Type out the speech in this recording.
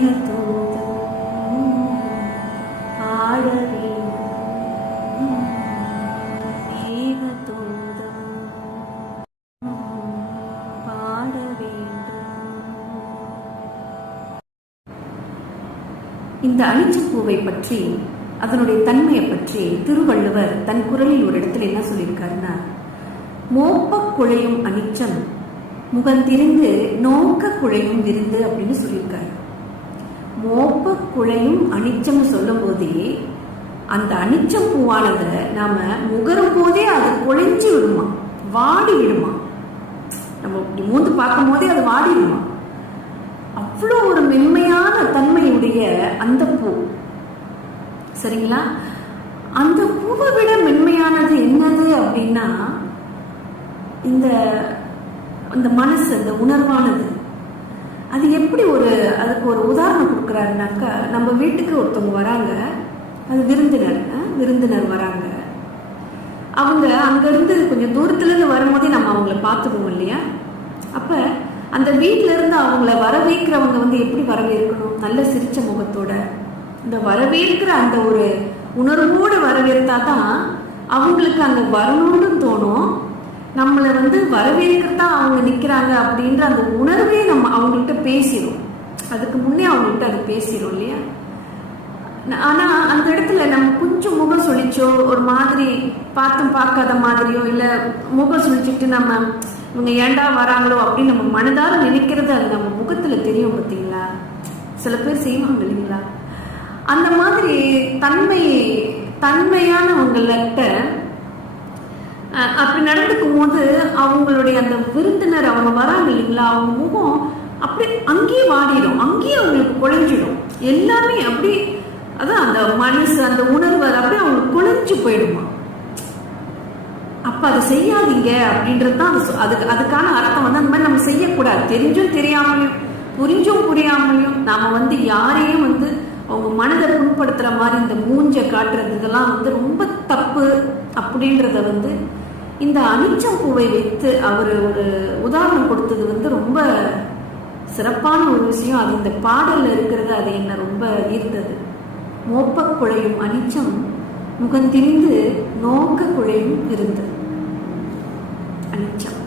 இந்த அனிச்சப்பூவை பற்றி அதனுடைய தன்மையை பற்றி திருவள்ளுவர் தன் குரலில் ஒரு இடத்துல என்ன சொல்லியிருக்காருன்னா மோப்பக் குழையும் அனிச்சம் முகந்திருந்து நோக்க குழையும் விருந்து அப்படின்னு சொல்லியிருக்காரு. மோப்ப குழையும் அனிச்சம் சொல்லும் போதே அந்த அனிச்சம் பூவானதை நாம முகரும் போதே அது குழைஞ்சு விடுமா? வாடி விடுமா? நம்ம இப்படி மூந்து பார்க்கும் போதே அது வாடிடுமா அவ்வளோ ஒரு மென்மையான தன்மையுடைய அந்த பூ. சரிங்களா? அந்த பூவை விட மென்மையானது என்னது அப்படின்னா இந்த அந்த மனசு அந்த உணர்வானது. அது எப்படி ஒரு அதுக்கு ஒரு உதாரணம் கொடுக்குறாருனாக்கா நம்ம வீட்டுக்கு ஒருத்தவங்க வராங்க அது விருந்தினர் விருந்தினர் வராங்க. அவங்க அங்கேருந்து கொஞ்சம் தூரத்துலேருந்து வரும்போதே நம்ம அவங்கள பார்த்துக்குவோம் இல்லையா? அப்போ அந்த வீட்டிலேருந்து இருந்து அவங்கள வரவேற்கிறவங்க வந்து எப்படி வரவேற்கணும்? நல்ல சிரிச்ச முகத்தோட. இந்த வரவேற்கிற அந்த ஒரு உணர்வோடு வரவேற்றா தான் அவங்களுக்கு அந்த வரணும்னு தோணும். நம்மளை வந்து வரவேற்கிறதா அவங்க நிற்கிறாங்க அப்படின்ற அந்த உணர்வே நம்ம அவங்கள்ட்ட பேசிடும் அதுக்கு முன்னே அவங்கள்ட்ட அது பேசிடும் இல்லையா? ஆனா அந்த இடத்துல நம்ம கொஞ்சம் முகம் சுழிச்சோ ஒரு மாதிரி பார்த்தும் பார்க்காத மாதிரியோ இல்லை முகம் சுழிச்சிட்டு நம்ம இவங்க ஏன்டா வராங்களோ அப்படின்னு நம்ம மனதால் நினைக்கிறது அது நம்ம முகத்துல தெரியும் பார்த்தீங்களா? சில பேர் செய்வாங்க இல்லைங்களா? அந்த மாதிரி தன்மை தன்மையானவங்கள்ட்ட அப்படி நடந்துக்கும் போது அவங்களுடைய அந்த விருந்தினர் அவங்க வராங்க இல்லைங்களா அவங்க முகம் அப்படி அங்கேயே வாடிடும் அங்கேயே அவங்களுக்கு குழஞ்சிடும். எல்லாமே அப்படி அதான் அந்த மனசு அந்த உணர்வு அது அப்படியே அவங்களுக்கு குழஞ்சு போயிடுமா. அப்ப அதை செய்யாதீங்க அப்படின்றது தான் அதுக்கு அதுக்கான அர்த்தம் வந்து அந்த மாதிரி நம்ம செய்யக்கூடாது. தெரிஞ்சும் தெரியாமலையும் புரிஞ்சும் புரியாமலையும் நாம வந்து யாரையும் வந்து அவங்க மனதை புண்படுத்துற மாதிரி இந்த மூஞ்ச காட்டுறது இதெல்லாம் வந்து ரொம்ப தப்பு அப்படின்றத வந்து இந்த அனிச்சம் பூவை வைத்து அவர் ஒரு உதாரணம் கொடுத்தது வந்து ரொம்ப சிறப்பான ஒரு விஷயம். அது இந்த பாடலில் இருக்கிறது அது என்ன ரொம்ப ஈர்த்தது. மோப்ப குழையும் அனிச்சம் முகந்திரிந்து நோக்க குழையும் இருந்தது அனிச்சம்.